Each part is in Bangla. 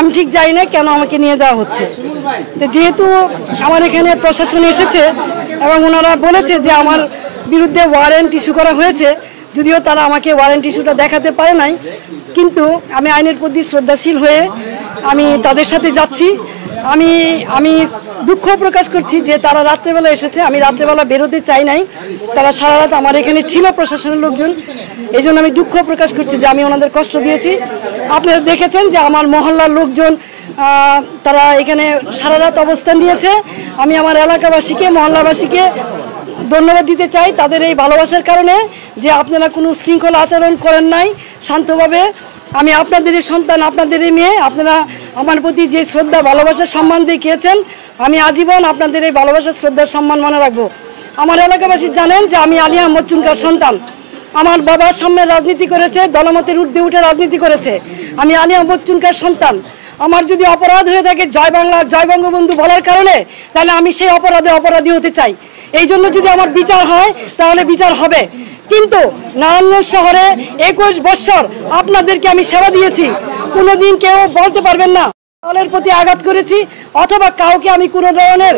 আমি ঠিক জানি না কেন আমাকে নিয়ে যাওয়া হচ্ছে। যেহেতু আমার এখানে প্রশাসন এসেছে এবং ওনারা বলেছে যে আমার বিরুদ্ধে ওয়ারেন্ট ইস্যু করা হয়েছে, যদিও তারা আমাকে ওয়ারেন্ট ইস্যুটা দেখাতে পারে নাই, কিন্তু আমি আইনের প্রতি শ্রদ্ধাশীল হয়ে আমি তাদের সাথে যাচ্ছি। আমি দুঃখ প্রকাশ করছি যে তারা রাত্রেবেলা এসেছে, আমি রাত্রেবেলা বেরোতে চাই নাই, তারা সারা রাত আমার এখানে ছিল প্রশাসনের লোকজন, এই জন্য আমি দুঃখ প্রকাশ করছি যে আমি ওনাদের কষ্ট দিয়েছি। আপনারা দেখেছেন যে আমার মহল্লার লোকজন তারা এখানে সারা রাত অবস্থান নিয়েছে। আমি আমার এলাকাবাসীকে মহল্লাবাসীকে ধন্যবাদ দিতে চাই তাদের এই ভালোবাসার কারণে, যে আপনারা কোনো শৃঙ্খলা আচরণ করেন নাই, শান্তভাবে। আমি আপনাদেরই সন্তান, আপনাদেরই মেয়ে, আপনারা আমার প্রতি যে শ্রদ্ধা ভালোবাসা সম্মান দেখিয়েছেন, আমি আজীবন আপনাদের এই ভালোবাসা শ্রদ্ধা সম্মান মনে রাখবো। আমার এলাকাবাসী জানেন যে আমি আলী আহমদ চুনকার সন্তান। আমার বাবা সামনে রাজনীতি করেছে, দলমতের ঊর্ধ্বে উঠে রাজনীতি করেছে। আমি আলী আহমদ চুনকার সন্তান। আমার যদি অপরাধ হয়ে থাকে জয় বাংলা জয় বঙ্গবন্ধু বলার কারণে, তাহলে আমি সেই অপরাধী হতে চাই। এই জন্য যদি আমার বিচার হয় তাহলে বিচার হবে। কিন্তু নারায়ণগঞ্জ শহরে 21 বছর আপনাদেরকে আমি সেবা দিয়েছি, কোনোদিন কেউ বলতে পারবেন না দলের প্রতি আঘাত করেছি অথবা কাউকে আমি কোনো ধরনের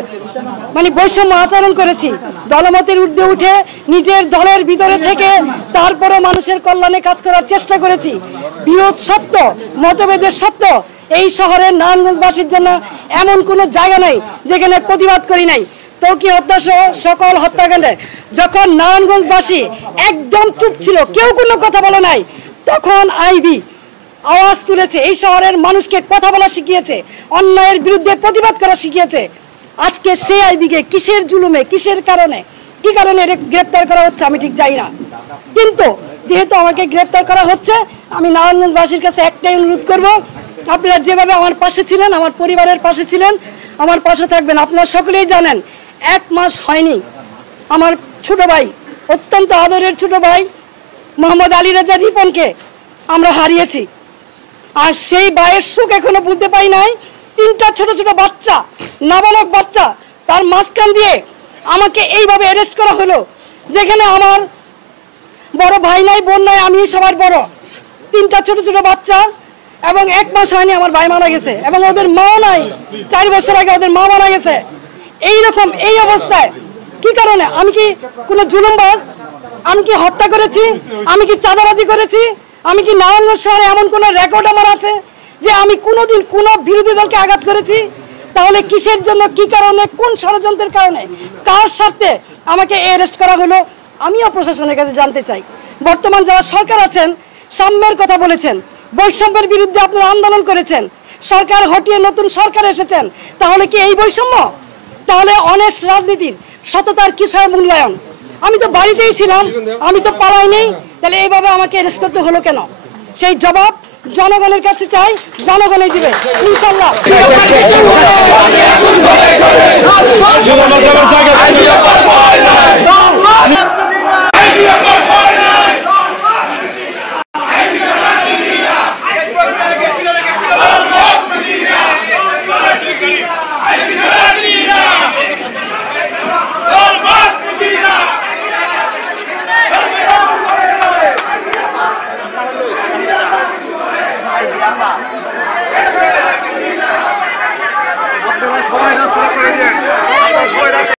বৈষম্য আচরণ করেছি। দলমতের ঊর্ধ্বে উঠে নিজের দলের ভিতরে থেকে তারপরে মানুষের কল্যাণে কাজ করার চেষ্টা করেছি। বিরোধ সত্য, মতভেদের সত্য, এই শহরের নারায়ণগঞ্জবাসীর জন্য এমন কোনো জায়গা নাই যেখানে প্রতিবাদ করি নাই। তৌকি হত্যা সহ সকল হত্যাকাণ্ডে যখন নারায়ণগঞ্জবাসী একদম চুপ ছিল, কেউ কোনো কথা বলে নাই, তখন আইবি আওয়াজ তুলেছে, এই শহরের মানুষকে কথা বলা শিখিয়েছে, অন্যায়ের বিরুদ্ধে প্রতিবাদ করা শিখিয়েছে। আজকে সেই আইবিকে কিসের জুলুমে, কিসের কারণে, কি কারণে গ্রেপ্তার করা হচ্ছে আমি ঠিক জানি না। কিন্তু যেহেতু আমাকে গ্রেপ্তার করা হচ্ছে, আমি নারায়ণগঞ্জবাসীর কাছে একটাই অনুরোধ করব, আপনারা যেভাবে আমার পাশে ছিলেন, আমার পরিবারের পাশে ছিলেন, আমার পাশে থাকবেন। আপনারা সকলেই জানেন 1 মাস হয়নি আমার ছোট ভাই, অত্যন্ত আদরের ছোট ভাই মোহাম্মদ আলী রাজা রিপনকে আমরা হারিয়েছি। আর সেই ভাইয়ের সুখ এখনো বুঝতে পাই নাই। 3টা ছোট ছোট বাচ্চা, নাবালক বাচ্চা, তার মাঝখান দিয়ে আমাকে এইভাবে অ্যারেস্ট করা হলো, যেখানে আমার বড় ভাই নাই, বোন নাই, আমি সবার বড়। 3টা ছোট ছোট বাচ্চা এবং 1 মাস হয়নি আমার ভাই মারা গেছে এবং ওদের মাও নাই। 4 বছর আগে ওদের মা মারা গেছে। এইরকম এই অবস্থায় কি কারণে? আমি কি কোনো জুলুমবাজ? আমি কি হত্যা করেছি? আমি কি চাঁদাবাজি করেছি? আমি কি নারায়ণগঞ্জ শহরে এমন কোনো রেকর্ড আমার আছে যে আমি কোনোদিন কোনো বিরোধী দলকে আঘাত করেছি? তাহলে কিসের জন্য, কি কারণে, কোন ষড়যন্ত্রের কারণে, কার স্বার্থে আমাকে অ্যারেস্ট করা হলো? আমিও প্রশাসনের কাছে জানতে চাই। বর্তমান যারা সরকার আছেন, সাম্যের কথা বলেছেন, বৈষম্যের বিরুদ্ধে আপনারা আন্দোলন করেছেন, সরকার হটিয়ে নতুন সরকার এসেছেন, তাহলে কি এই বৈষম্য? তাহলে অনেস্ট রাজনীতির সততার কিসের মূল্যায়ন? আমি তো বাড়িতেই ছিলাম, আমি তো পালাই নেই, তাহলে এইভাবে আমাকে অ্যারেস্ট করতে হলো কেন? সেই জবাব জনগণের কাছে চাই, জনগণই দিবে ইনশাল্লাহ।